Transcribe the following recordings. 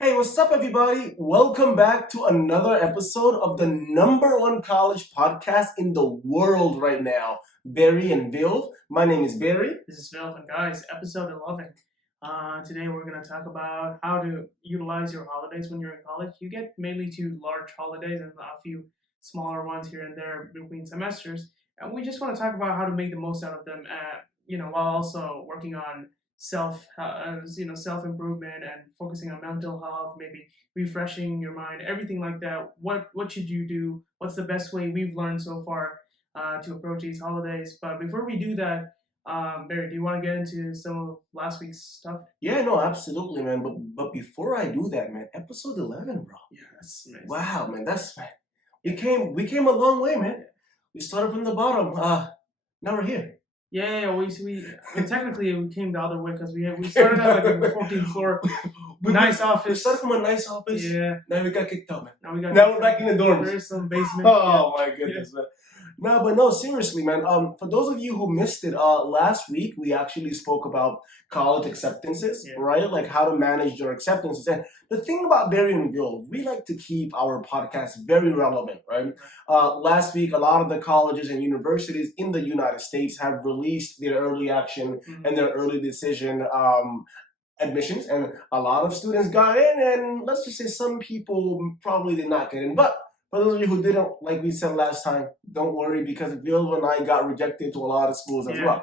Hey, what's up, everybody? Welcome back to another episode of the number one college podcast in the world right now, Barry and Vilv. My name is Barry. This is Vilv, and guys, episode 11. Today we're going to talk about how to utilize your holidays when you're in college. You get mainly two large holidays and a few smaller ones here and there between semesters, and we just want to talk about how to make the most out of them. While also working on self improvement and focusing on mental health, maybe refreshing your mind, everything like that. What should you do? What's the best way we've learned so far to approach these holidays? But before we do that, Barry, do you want to get into some of last week's stuff? Yeah, no, absolutely, man. But before I do that, man, episode 11, bro. Yeah, that's nice. Wow, man, that's we came a long way, man. We started from the bottom. Now we're here. Yeah, we technically we came the other way because we started at like the 14th floor, nice office. We started from a nice office. Yeah. Now we got kicked out, man. Now we're back in the dorms. There's some basement. Oh my goodness, man. No, seriously, man. For those of you who missed it, last week we actually spoke about college acceptances, right? Like how to manage your acceptances. And the thing about Barry and Vilv, we like to keep our podcast very relevant, right? Last week, a lot of the colleges and universities in the United States have released their early action and their early decision admissions, and a lot of students got in, and let's just say some people probably did not get in, but for those of you who didn't, like we said last time, don't worry because Vilv and I got rejected to a lot of schools as well.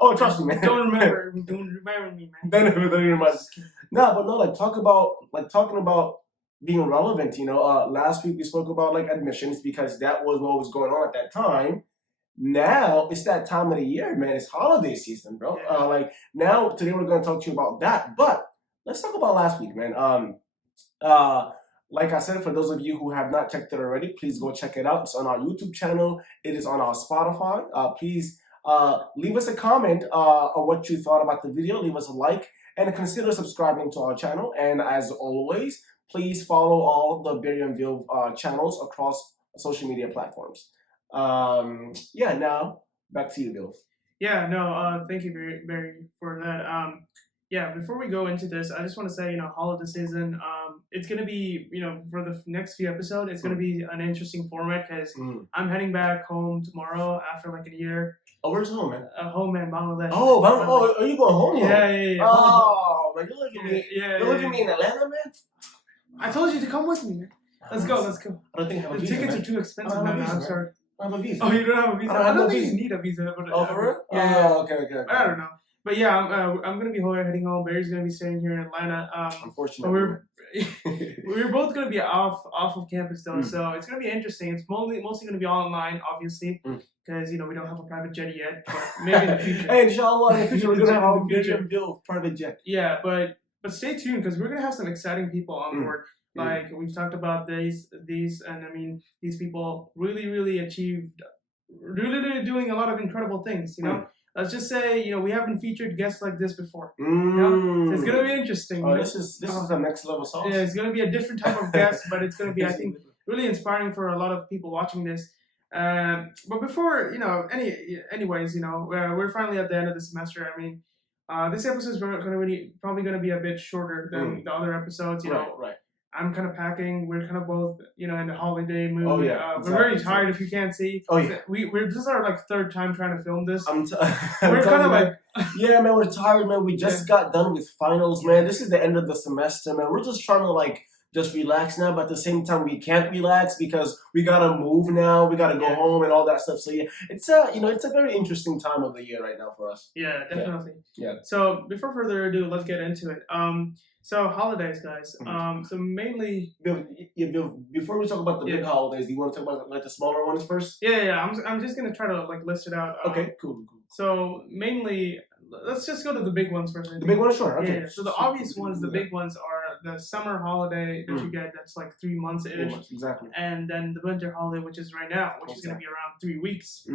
Oh, trust me, man. Don't remember me, man. Don't remember. Like talking about being relevant. Last week we spoke about like admissions because that was what was going on at that time. Now it's that time of the year, man. It's holiday season, bro. Now today we're going to talk to you about that, but let's talk about last week, man. Like I said, for those of you who have not checked it already, please go check it out. It's on our YouTube channel. It is on our Spotify. Please leave us a comment on what you thought about the video. Leave us a like and consider subscribing to our channel. And as always, please follow all the Barry and Vilv channels across social media platforms. Now back to you, Vilv. Thank you very for that. Before we go into this, I just want to say, holiday season, it's going to be, for the next few episodes, it's going to be an interesting format because I'm heading back home tomorrow after like a year. Oh, where's home, man? Home in Bangladesh. Are you going home? Yeah. Oh, man, you're leaving me. You're leaving me in Atlanta, man. I told you to come with me, man. Let's go. I don't think I have a visa. The tickets are too expensive, man. I'm sorry. I have a visa. Oh, you don't have a visa? I don't think you need a visa. Oh, for real? Yeah. Oh, okay. I don't know. But yeah, I'm gonna be heading home. Barry's gonna be staying here in Atlanta. Unfortunately, we're both gonna be off of campus though, so it's gonna be interesting. It's mostly gonna be online, obviously, because we don't have a private jet yet, but maybe in the future. Hey, inshallah, in the future we're gonna have our Vilv private jet. Yeah, but stay tuned because we're gonna have some exciting people on board. Like we've talked about these, and I mean these people really achieved, really doing a lot of incredible things. Let's just say, we haven't featured guests like this before. So it's gonna be interesting. This is the next level sauce. Yeah, it's gonna be a different type of guest, but it's gonna be, I think, really inspiring for a lot of people watching this. But before, anyways, we're finally at the end of the semester. I mean, this episode is probably gonna be a bit shorter than the other episodes. Right. I'm kind of packing. We're kind of both, in the holiday mood. Oh, yeah. We're very tired if you can't see. Oh, yeah. This is our third time trying to film this. We're kind of yeah, man, we're tired, man. We just got done with finals, man. This is the end of the semester, man. We're just trying to just relax now, but at the same time we can't relax because we gotta move now. We gotta go home and all that stuff. So yeah, it's a very interesting time of the year right now for us. Yeah, definitely. Yeah. So before further ado, let's get into it. So holidays, guys. So mainly, before we talk about the big holidays, do you want to talk about the smaller ones first? Yeah. I'm just gonna try to list it out. Okay, cool. So mainly, let's just go to the big ones first. The big ones, sure. Okay. Yeah. So the obvious ones, the big ones are the summer holiday that you get. That's like 3 months ish. 3 months, exactly. And then the winter holiday, which is right now, which is gonna be around 3 weeks.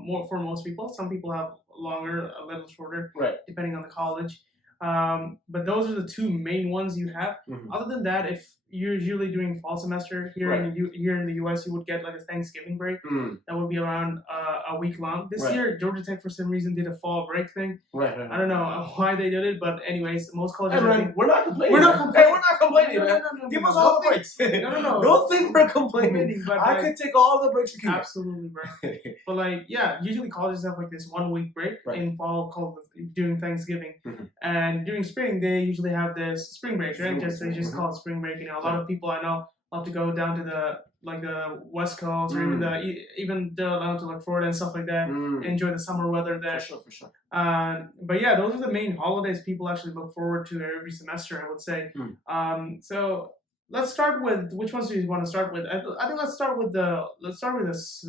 More for most people. Some people have longer, a little shorter, right? Depending on the college. But those are the two main ones you have. Other than that, if usually during fall semester here here in the US, you would get like a Thanksgiving break that would be around a week long. This year, Georgia Tech for some reason did a fall break thing. I don't know why they did it, but anyways, most colleges. We're not complaining. We're not complaining. We're not complaining, man. Give us all the breaks. No. Don't think we're complaining. But I could take all the breaks we can. Absolutely, bro. But like, yeah, usually colleges have like this 1 week break in fall called during Thanksgiving, and during spring they usually have this spring break, right? They just call it spring break. You know, a lot of people I know love to go down to the West Coast or even down to like Florida and stuff like that. Enjoy the summer weather there. For sure. But yeah, those are the main holidays people actually look forward to every semester, I would say. So let's start with which ones do you want to start with? I think let's start with the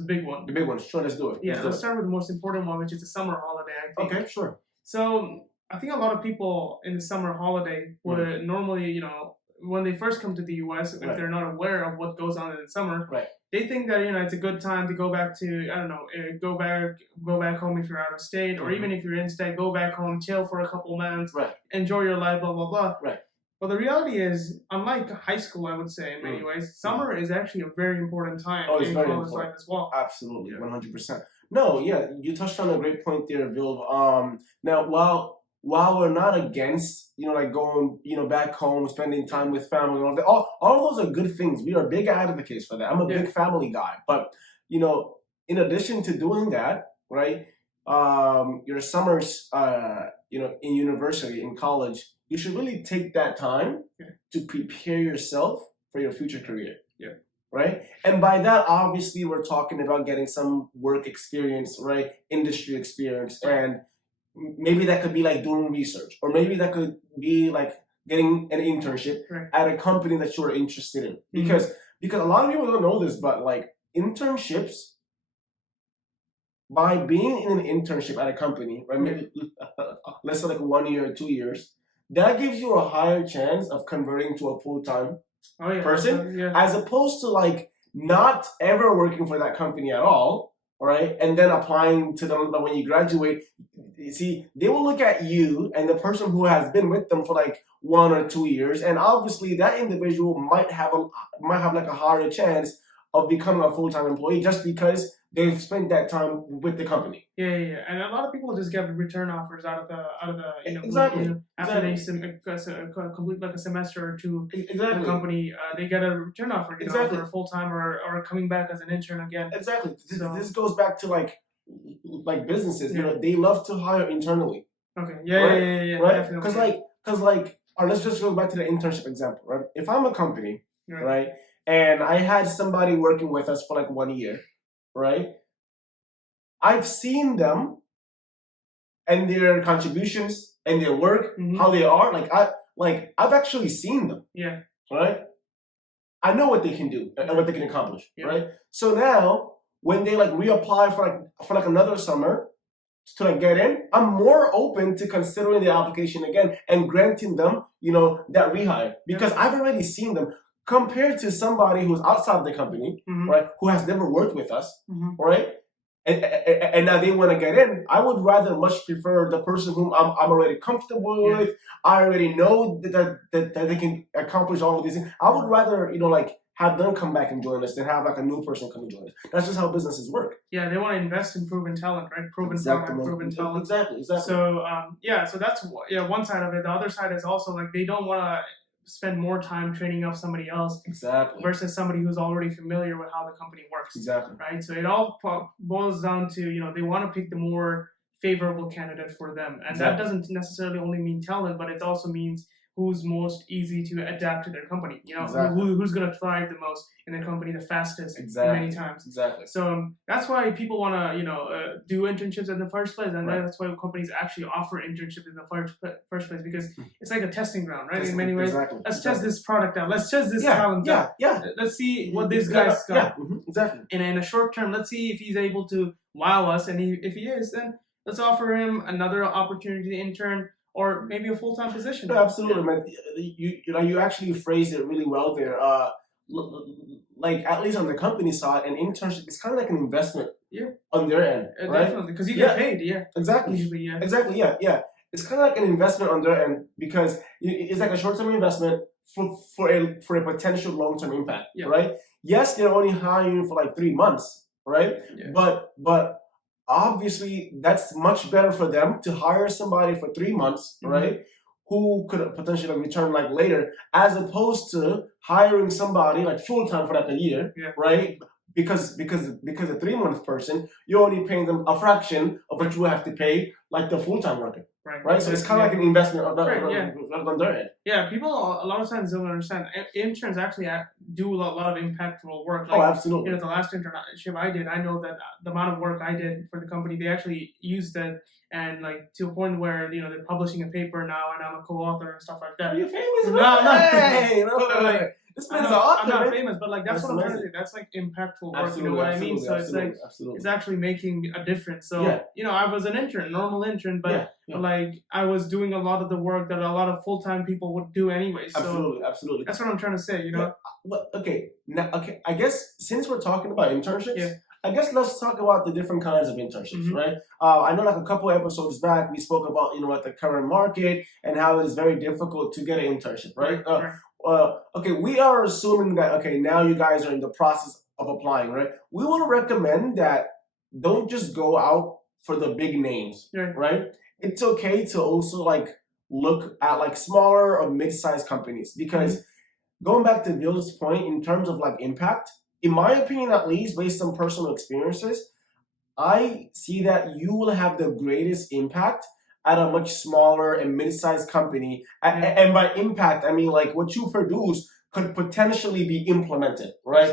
big one. The big one. Sure, let's do it. Yeah, let's start with the most important one, which is the summer holiday. I think. Okay, sure. So I think a lot of people in the summer holiday would normally, you know, when they first come to the U.S., if they're not aware of what goes on in the summer, they think that, you know, it's a good time to go back to, I don't know, go back home if you're out of state, or even if you're in state, go back home, chill for a couple months, enjoy your life, blah, blah, blah. But the reality is, unlike high school, I would say in many ways, summer is actually a very important time in college life as well. Absolutely, 100%. No, yeah, you touched on a great point there, Vilv. Now, while we're not against, you know, like going, you know, back home, spending time with family, and all of those are good things. We are big advocates for that. I'm a big family guy. But, you know, in addition to doing that, right, your summers, you know, in university, in college, you should really take that time to prepare yourself for your future career. Right? And by that, obviously, we're talking about getting some work experience, right? Industry experience. And maybe that could be like doing research, or maybe that could be like getting an internship at a company that you're interested in. Because a lot of people don't know this, but like internships, by being in an internship at a company, right? Maybe let's say like 1 year or 2 years, that gives you a higher chance of converting to a full-time person, as opposed to like not ever working for that company at all, right? And then applying to them when you graduate. You see, they will look at you and the person who has been with them for like 1 or 2 years, and obviously that individual might have like a higher chance of becoming a full-time employee just because they've spent that time with the company. Yeah. And a lot of people just get return offers out of the you know, after they complete like a semester or two in the company, they get a return offer, you know, for a full-time or coming back as an intern again. Exactly. This goes back to like businesses, you know, they love to hire internally. Okay. Yeah. Right? Because let's just go back to the internship example, right? If I'm a company, right, and I had somebody working with us for like 1 year, right? I've seen them and their contributions and their work, how they are. I've actually seen them. Yeah. Right? I know what they can do and what they can accomplish. Right? So now when they like reapply for another summer to like get in, I'm more open to considering the application again and granting them, you know, that rehire, because I've already seen them. Compared to somebody who's outside the company, right, who has never worked with us, right, and now they want to get in, I would rather much prefer the person whom I'm already comfortable with. I already know that they can accomplish all of these things. I would rather, you know, like have them come back and join us than have like a new person come and join us. That's just how businesses work. Yeah, they want to invest in proven talent, right? Proven talent. Exactly. So so that's one side of it. The other side is also like they don't want to spend more time training up somebody else versus somebody who's already familiar with how the company works. Right? So it all boils down to, you know, they want to pick the more favorable candidate for them. And that doesn't necessarily only mean talent, but it also means who's most easy to adapt to their company. You know, who's going to thrive the most in their company the fastest many times. So that's why people want to, you know, do internships in the first place. And that's why companies actually offer internships in the first place, because it's like a testing ground, right? In many ways. Let's test this product out. Let's test this talent out. Let's see what this guy's got. And in a short term, let's see if he's able to wow us. And if he is, then let's offer him another opportunity to intern, or maybe a full-time position. No, absolutely, man. You actually phrased it really well there. Like at least on the company side, an internship is kind of like an investment. On their end, right? Definitely, because you get paid. Exactly. Usually, Exactly. It's kind of like an investment on their end, because it's like a short-term investment for a potential long-term impact, right? Yes, they're only hiring you for like 3 months, right? But obviously that's much better for them to hire somebody for 3 months, right? Who could potentially return like later, as opposed to hiring somebody like full time for like a year, right? Because a 3 month person, you're only paying them a fraction of what you have to pay like the full time worker. Right, so it's kind of like an investment on their end. Yeah, people a lot of times don't understand. Interns actually do a lot of impactful work. Like, absolutely. The last internship I did, I know that the amount of work I did for the company, they actually used it, and like to a point where they're publishing a paper now, and I'm a co-author and stuff like that. Are you famous? No. This man's an author. I'm not famous, but like that's what I'm trying to say. That's like impactful work. You know what I mean? So it's like it's actually making a difference. So I was an intern, normal intern, but like I was doing a lot of the work that a lot of full-time people would do anyway. So absolutely. That's what I'm trying to say. Well, okay. I guess since we're talking about internships, I guess let's talk about the different kinds of internships, right? I know like a couple episodes back we spoke about what the current market and how it is very difficult to get an internship, right? Okay, we are assuming that now you guys are in the process of applying, right? We will recommend that don't just go out for the big names, right? It's okay to also like look at like smaller or mid-sized companies, because going back to Vilv's point in terms of like impact, in my opinion, at least based on personal experiences, I see that you will have the greatest impact at a much smaller and mid-sized company. And by impact, I mean like what you produce could potentially be implemented, right?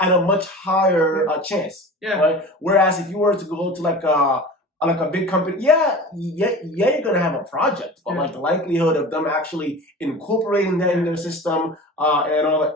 At a much higher chance, right? Whereas if you were to go to like a big company, you're gonna have a project, but like the likelihood of them actually incorporating that in their system and all that,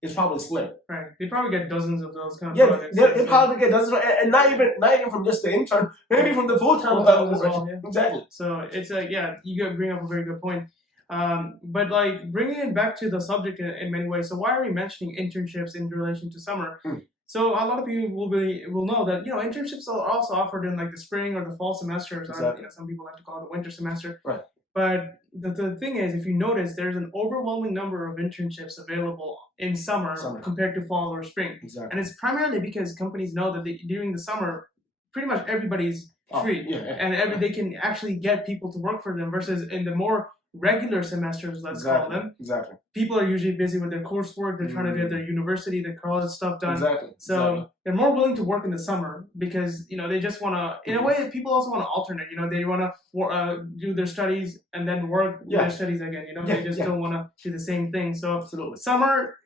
it's probably slim. Right. They probably get dozens of those kind of projects. They probably get dozens, and not even from just the intern, maybe from the full-time as well. Exactly. So it's you bring up a very good point. But like bringing it back to the subject in many ways. So why are we mentioning internships in relation to summer? So a lot of you will know that internships are also offered in like the spring or the fall semesters. Exactly. Or, some people like to call it the winter semester. Right. But the thing is, if you notice, there's an overwhelming number of internships available in summer compared to fall or spring. Exactly. And it's primarily because companies know that during the summer, pretty much everybody's free. And they can actually get people to work for them, versus in the more regular semesters, let's call them. Exactly. People are usually busy with their coursework. They're trying to get their university, their college stuff done. So they're more willing to work in the summer because they just want to. In a way, people also want to alternate. They want to do their studies and then work their studies again. They just don't want to do the same thing. So summer,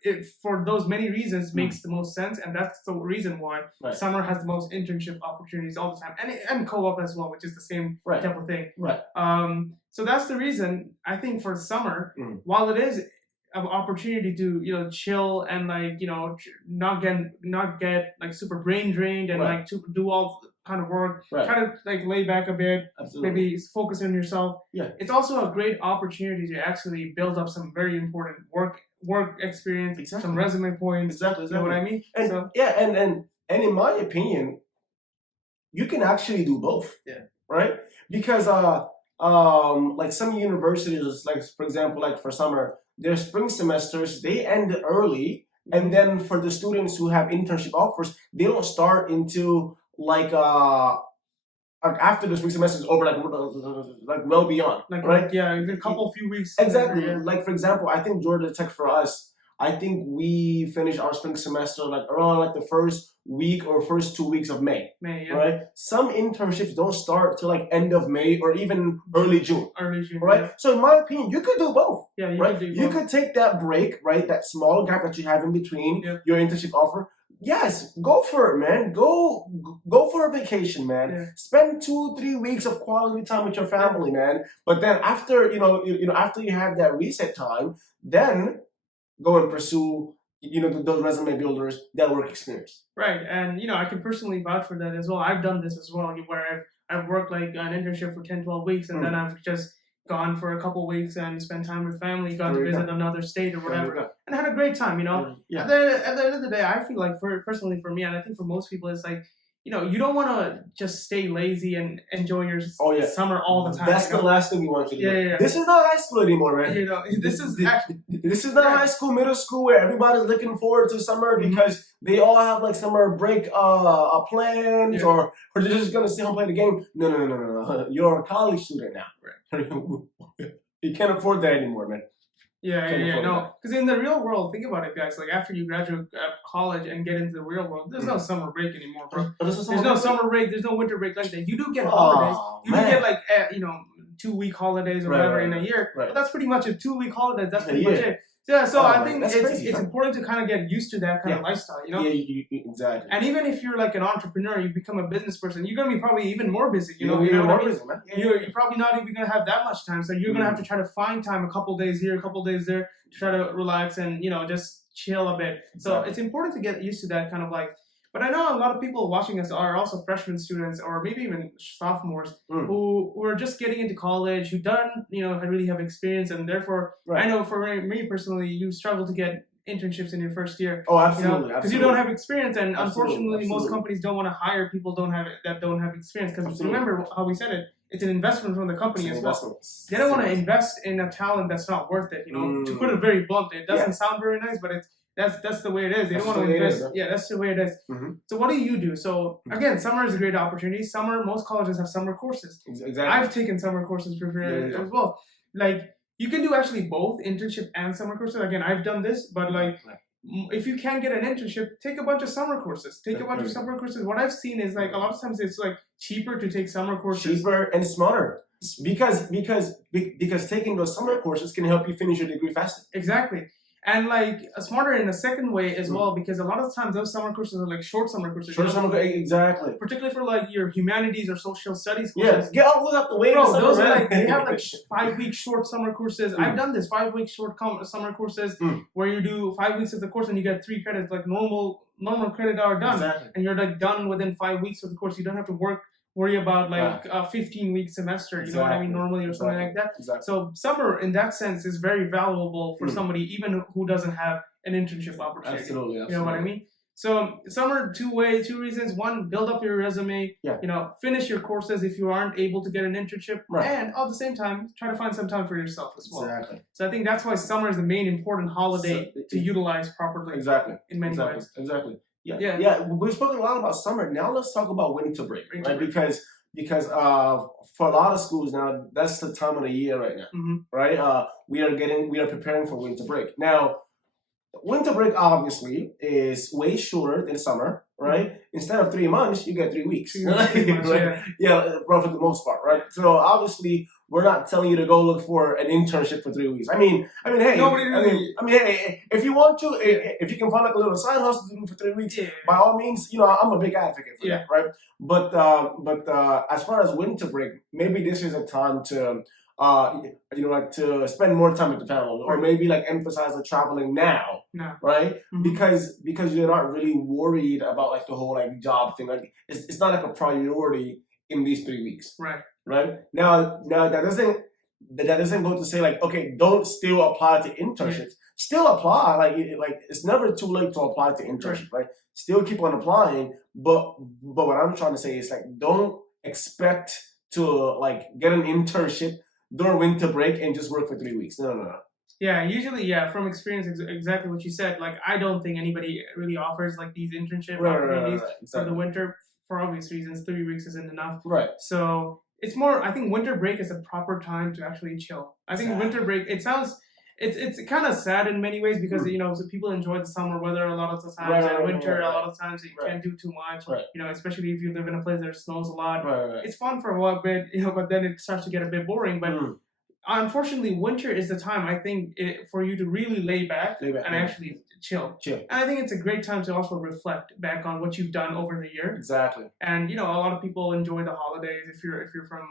for those many reasons, makes the most sense, and that's the reason why summer has the most internship opportunities all the time, and co-op as well, which is the same type of thing. So that's the reason I think for summer, while it is an opportunity to chill and like not get like super brain drained and like to do all kind of work, kind of like lay back a bit, maybe focus on yourself. It's also a great opportunity to actually build up some very important work experience, some resume points. You know what I mean? And and in my opinion, you can actually do both. Right? Because like some universities, like for example, like for summer, their spring semesters, they end early, and then for the students who have internship offers, they don't start into like after the spring semester is over, like well beyond, right? Even a few weeks. Exactly. Like for example, I think Georgia Tech for us, I think we finished our spring semester like around like the first week or first 2 weeks of May. Right? Some internships don't start till like end of May or even early June. Right? So in my opinion, you could do both. You could take that break, right? That small gap that you have in between your internship offer. Yes, go for it, man. Go for a vacation, man. Spend 2-3 weeks of quality time with your family, man. But then after after you have that reset time, then go and pursue those resume builders, that work experience. Right, and I can personally vouch for that as well. I've done this as well, where I've worked like an internship for 10-12 weeks, and then I've just gone for a couple weeks and spent time with family, gone to visit another state or whatever, and had a great time. At the end of the day, I feel like personally for me, and I think for most people, it's like you don't want to just stay lazy and enjoy your summer all the time. That's the last thing we want you to do. Yeah. This is not high school anymore, man. This is not high school, middle school where everybody's looking forward to summer because they all have like summer break plans or they're just gonna sit home and play the game. No. You're a college student now. Right. You can't afford that anymore, man. No, because in the real world, think about it, guys. Like after you graduate college and get into the real world, there's no summer break anymore, bro. There's no summer break. There's no winter break like that. You do get holidays. You do get like 2-week holidays or whatever in a year. Right. But that's pretty much a 2-week holiday. That's pretty much it. Yeah, so I think it's important to kind of get used to that kind of lifestyle, Yeah, exactly. And even if you're like an entrepreneur, you become a business person, you're gonna be probably even more busy. You're more busy, man. You're probably not even gonna have that much time, so you're gonna have to try to find time, a couple days here, a couple days there, to try to relax and just chill a bit. So it's important to get used to that kind of like. But I know a lot of people watching us are also freshman students or maybe even sophomores who are just getting into college, who really have experience, and therefore I know for me personally, you struggle to get internships in your first year. Oh, absolutely. Because you don't have experience, and unfortunately, most companies don't want to hire people that don't have experience. Because remember how we said it. It's an investment from the company as well. They don't want to invest in a talent that's not worth it. To put it very bluntly, it doesn't sound very nice, but that's the way it is. They don't want to invest. That's the way it is. So what do you do? So again, summer is a great opportunity. Most colleges have summer courses. Exactly. I've taken summer courses as well. Like you can do actually both internship and summer courses. Again, I've done this, but like if you can't get an internship, take a bunch of summer courses. What I've seen is like a lot of times it's like cheaper to take summer courses. Cheaper and smarter. Because taking those summer courses can help you finish your degree faster. Exactly. And like smarter in a second way as well, because a lot of times those summer courses are like short summer courses. Exactly. Particularly for like your humanities or social studies courses. Get out the way. Bro, those are like they have like 5-week short summer courses. I've done this 5-week short summer courses where you do 5 weeks of the course and you get 3 credits, like normal credit hour done, and you're like done within 5 weeks of the course. You don't have to worry about like a 15-week semester, you know what I mean, normally or something like that. So summer in that sense is very valuable for somebody even who doesn't have an internship opportunity. Absolutely. You know what I mean? So summer, two reasons. One, build up your resume, finish your courses if you aren't able to get an internship. And at the same time, try to find some time for yourself as well. Exactly. So I think that's why summer is the main important holiday to utilize properly. In many ways. Exactly. Yeah. We've spoken a lot about summer. Now let's talk about winter break, right? Because for a lot of schools now, that's the time of the year right now, right? We are preparing for winter break. Now, winter break obviously is way shorter than summer, right? Instead of 3 months, you get 3 weeks. Right? For the most part, right? So obviously, we're not telling you to go look for an internship for 3 weeks. Hey, if you want to, if you can find like a little side hustle to do for 3 weeks, by all means, I'm a big advocate for that, right? But as far as winter break, maybe this is a time to to spend more time with the family, or maybe like emphasize the traveling now, right? Because you're not really worried about like the whole like job thing. Like it's not like a priority in these 3 weeks, right? Now that doesn't go to say like, okay, don't still apply to internships. Still apply, like it's never too late to apply to internships, right? Still keep on applying, but what I'm trying to say is like, don't expect to like get an internship during winter break and just work for 3 weeks. No. Yeah, usually, from experience, exactly what you said. Like, I don't think anybody really offers like these internship opportunities for the winter for obvious reasons. 3 weeks isn't enough. Right. So it's more. I think winter break is a proper time to actually chill. I think winter break. It sounds. It's kind of sad in many ways because so people enjoy the summer weather a lot of the times, and winter a lot of times you can't do too much. Especially if you live in a place that snows a lot. It's fun for a bit, but then it starts to get a bit boring. But unfortunately, winter is the time I think for you to really lay back and actually chill. And I think it's a great time to also reflect back on what you've done over the year. Exactly. And a lot of people enjoy the holidays. If you're from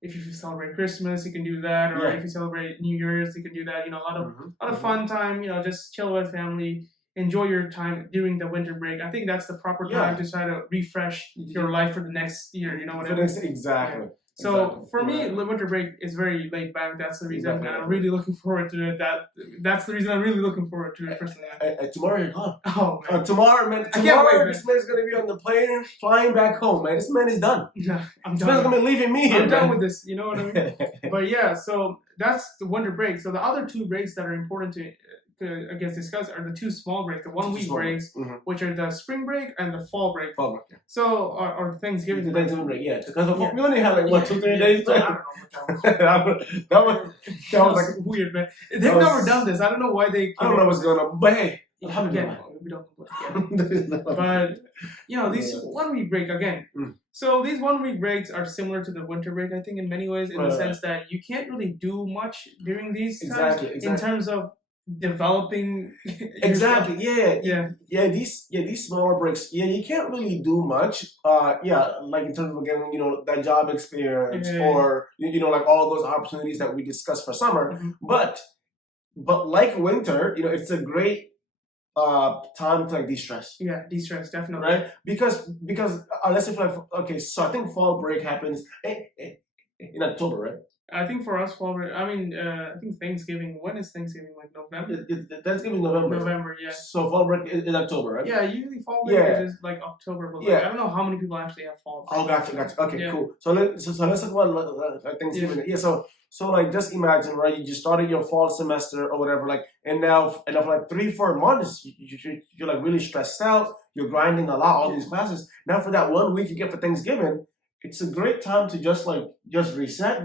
if you celebrate Christmas, you can do that, or if you celebrate New Year's, you can do that. A lot of fun time. Just chill with family, enjoy your time during the winter break. I think that's the proper time to try to refresh your life for the next year. You know what I mean? Exactly. So for me, the winter break is very laid back. That's the reason, and I'm really looking forward to it. That's the reason I'm really looking forward to it personally. Tomorrow you're gone. Oh man, tomorrow, man. I can't wait, man. This man's gonna be on the plane flying back home, man. This man is done. Yeah, I'm This done. man's gonna be leaving me here. I'm done with this. You know what I mean? But yeah, so that's the winter break. So the other two breaks that are important to I guess discuss are the two small breaks, the 1 week breaks, which are the spring break and the fall break. Fall break. Yeah. So or Thanksgiving. The Thanksgiving break, yeah. Because we only have like what 2-3 days. I don't know. that was like weird, man. They've never done this. I don't know why they. I don't know what's going on, but hey, again, we don't complain. But these 1 week break again. So these 1 week breaks are similar to the winter break, I think, in many ways, in the sense that you can't really do much during these times in terms of developing. Exactly. These smaller breaks. Yeah, you can't really do much. Like in terms of getting that job experience or like all those opportunities that we discussed for summer. But like winter, it's a great time to like de-stress. Yeah, de-stress, definitely. Right? Because let's say so I think fall break happens in October, right? I think for us, fall break. I mean, I think Thanksgiving. When is Thanksgiving? Like November? Thanksgiving November. November, yeah. So fall break is October, right? Yeah, usually fall break is like October, but I don't know how many people actually have fall break. Oh, gotcha. Okay, cool. So let's talk about Thanksgiving. Yeah. So like just imagine, right? You just started your fall semester or whatever, like, and now for like 3-4 months, you're like really stressed out. You're grinding a lot, all these classes. Now for that 1 week you get for Thanksgiving, it's a great time to just reset a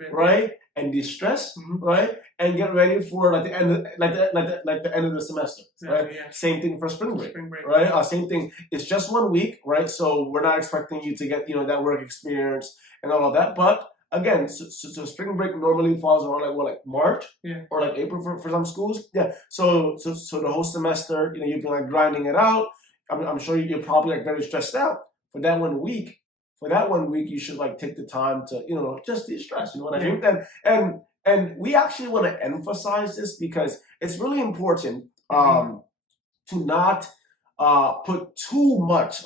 bit, right, and de-stress, right, and get ready for like the end, the end of the semester, right? Yeah. Same thing for spring break, right? Same thing. It's just 1 week, right? So we're not expecting you to get that work experience and all of that, but again, so spring break normally falls around like March or like April for some schools. Yeah. So the whole semester, you've been like grinding it out. I'm sure you're probably like very stressed out for that 1 week. For that 1 week, you should like take the time to just de-stress. You know what I mean? And we actually want to emphasize this because it's really important to not put too much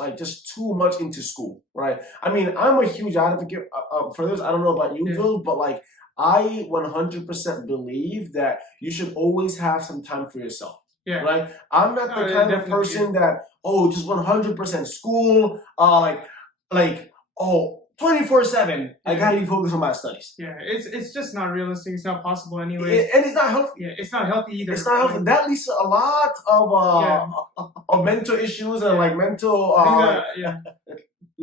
into school, right? I mean, I'm a huge advocate for this. I don't know about you, Vilv, but like I 100% believe that you should always have some time for yourself. Yeah. Right. I'm not the kind of person that just 100% school. 24/7. I gotta be focused on my studies. Yeah, it's just not realistic. It's not possible anyway. And it's not healthy. Yeah, it's not healthy either. It's not healthy. That leads to a lot of mental issues and like mental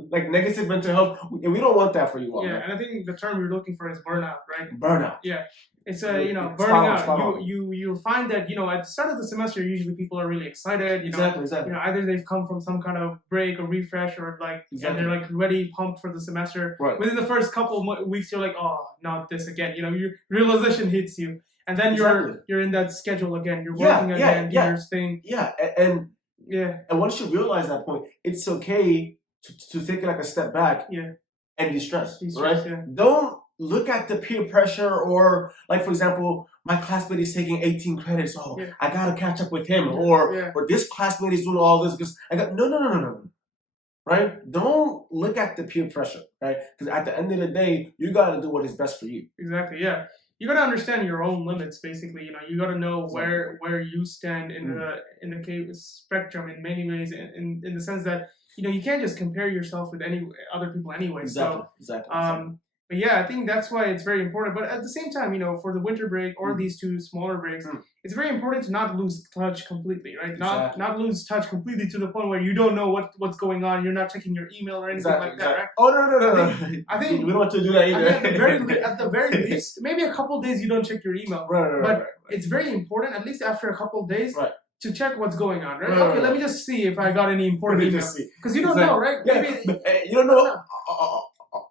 like negative mental health. And we don't want that for you all. Yeah, right? and I think the term you're looking for is burnout, right? Burnout. Yeah. It's burning out. You find that at the start of the semester usually people are really excited. Exactly. Either they've come from some kind of break or refresh or and they're like ready, pumped for the semester. Right. Within the first couple of weeks, you're like, oh, not this again. Your realization hits you, and then you're in that schedule again. You're working again, doing your thing. Yeah, and once you realize that point, it's okay to take like a step back. Yeah. And de-stress, right? Yeah. Don't look at the peer pressure or like, for example, my classmate is taking 18 credits. Oh, I gotta catch up with him, or this classmate is doing all this because I got no. Right? Don't look at the peer pressure, right? Because at the end of the day, you gotta do what is best for you. Exactly. Yeah. You gotta understand your own limits. Basically, you gotta know where you stand in the spectrum in many ways. In the sense that you can't just compare yourself with any other people anyway. Exactly. But yeah, I think that's why it's very important. But at the same time, for the winter break or these two smaller breaks, it's very important to not lose touch completely, right? Exactly. Not lose touch completely to the point where you don't know what's going on. You're not checking your email or anything like that, right? Oh no! I think we don't want to do that either. At the very least, maybe a couple of days you don't check your email. Right. It's very important, at least after a couple of days. Right. To check what's going on, right? Okay, let me just see if I got any important emails. Because you don't know, right? Yeah, maybe you don't know.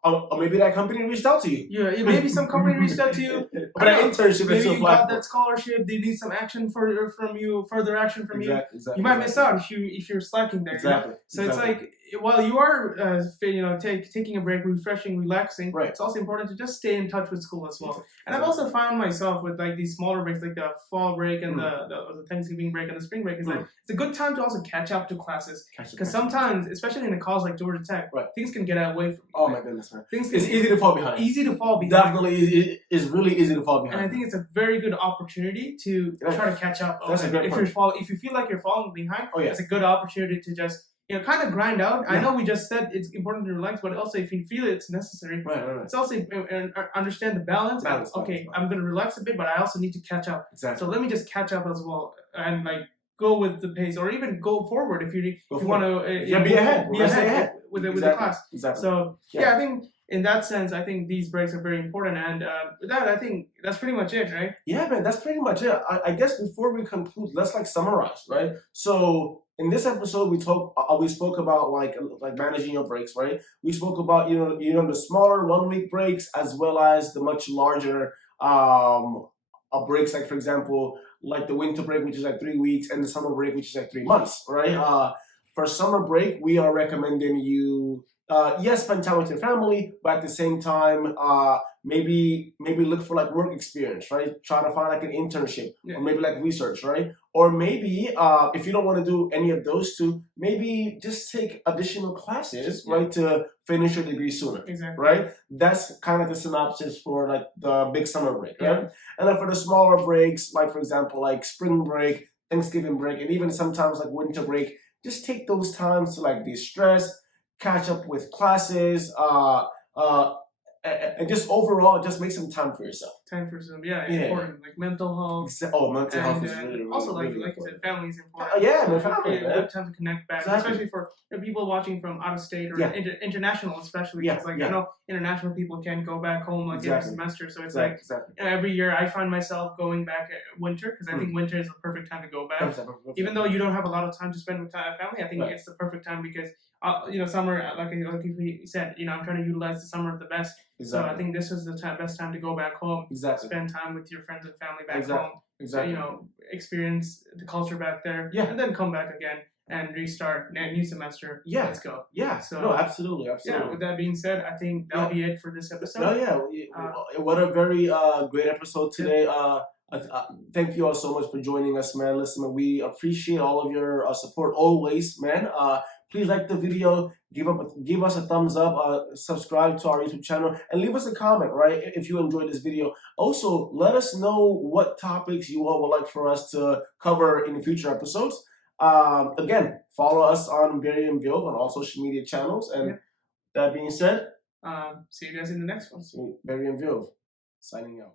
Or maybe that company reached out to you. Yeah, maybe some company reached out to you. But an internship. Maybe you got that scholarship. They need some action from you, further action from you. Exactly. You might miss out if you're slacking there. Exactly. So it's like while you are, taking a break, refreshing, relaxing, Right. it's also important to just stay in touch with school as well. Exactly. And I've also found myself with like these smaller breaks, like the fall break and the Thanksgiving break and the spring break, is like it's a good time to also catch up to classes. Because sometimes, especially in a college like Georgia Tech, things can get away from you. Oh my goodness, man! It's easy to fall behind. Easy to fall behind. Definitely, it is really easy to fall behind. And I think it's a very good opportunity to try to catch up. That's a great point. If you feel like you're falling behind, oh yeah, it's a good opportunity to just kind of grind out. Yeah. I know we just said it's important to relax, but also if you feel it's necessary, it's also understand the balance. Okay, I'm gonna relax a bit, but I also need to catch up. Exactly. So let me just catch up as well, and like go with the pace, or even go forward if you want to. Be ahead. Be ahead with the class. Exactly. So I think in that sense, I think these breaks are very important, and with that, I think that's pretty much it, right? Yeah, man, that's pretty much it. I guess before we conclude, let's like summarize, right? So in this episode, we spoke about like managing your breaks, right? We spoke about the smaller 1 week breaks as well as the much larger breaks, like for example, like the winter break, which is like 3 weeks, and the summer break, which is like 3 months, right? For summer break, we are recommending you. Yes, spend time with your family, but at the same time, maybe look for like work experience, right? Try to find like an internship, or maybe like research, right? Or maybe if you don't want to do any of those two, maybe just take additional classes, right, to finish your degree sooner, right? That's kind of the synopsis for like the big summer break, right? And then for the smaller breaks, like for example, like spring break, Thanksgiving break, and even sometimes like winter break, just take those times to like de-stress, catch up with classes, and just overall, just make some time for yourself. Time for some, important, like mental health. Mental health is really, really also really like you said, family is important. Family. A good time to connect back, especially for people watching from out of state or international, especially. Because I know international people can't go back home like every semester, so it's every year I find myself going back at winter, because I think winter is the perfect time to go back. Even though you don't have a lot of time to spend with family, I think it's the perfect time because summer, like you said, I'm trying to utilize the summer the best. So I think this is the best time to go back home. Spend time with your friends and family back home. So, experience the culture back there. And then come back again and restart a new semester. Let's go. So no, absolutely. With that being said, I think that'll be it for this episode. What a very great episode today. Thank you all so much for joining us, man. Listen, we appreciate all of your support always, man. Please like the video, give us a thumbs up, subscribe to our YouTube channel, and leave us a comment, right, if you enjoyed this video. Also, let us know what topics you all would like for us to cover in the future episodes. Again, follow us on Vilv and Vilv on all social media channels. And that being said, see you guys in the next one. Vilv and Vilv, signing out.